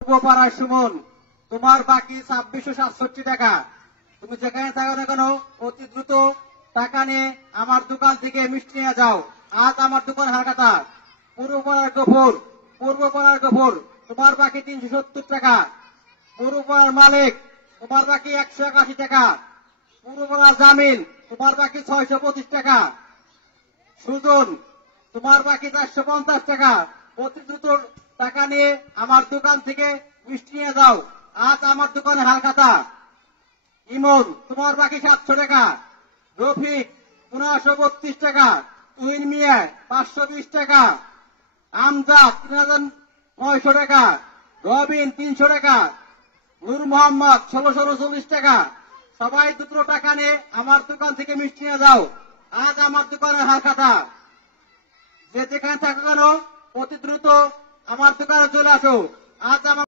পূর্বপাড়ার সুমন, তোমার বাকি 2667 টাকা। তুমি যেখানে থাকো না কেন অতি দ্রুত টাকা নিয়ে আমার দোকান থেকে মিষ্টি নিয়ে যাও। আজ আমার দোকান হারকাটা। পূর্বপাড়ার গফর, তোমার বাকি 370 টাকা। পূর্বপাড়ার মালিক, তোমার বাকি 181 টাকা। পূর্বপাড়ার জামিল, তোমার বাকি 625 টাকা। সুজন, তোমার বাকি 450 টাকা। অতি দ্রুত টাকা নিয়ে আমার দোকান থেকে মিষ্টি নিয়ে যাও। আজ আমার দোকানে হালখাতা। ইমন, তোমার বাকি 700 টাকা। রফিক, 1532 টাকা। তুহিন মিয়া, 520 টাকা। আমজাদ, 3900 টাকা। রবিন, 300 টাকা। নূর মোহাম্মদ, 1640 টাকা। সবাই দ্রুত টাকা নিয়ে আমার দোকান থেকে মিষ্টি নিয়ে যাও। আজ আমার দোকানে হালখাতা। যে যেখানে থাকো কেন অতি দ্রুত আমার দোকানে চলে আসো। আজ আমার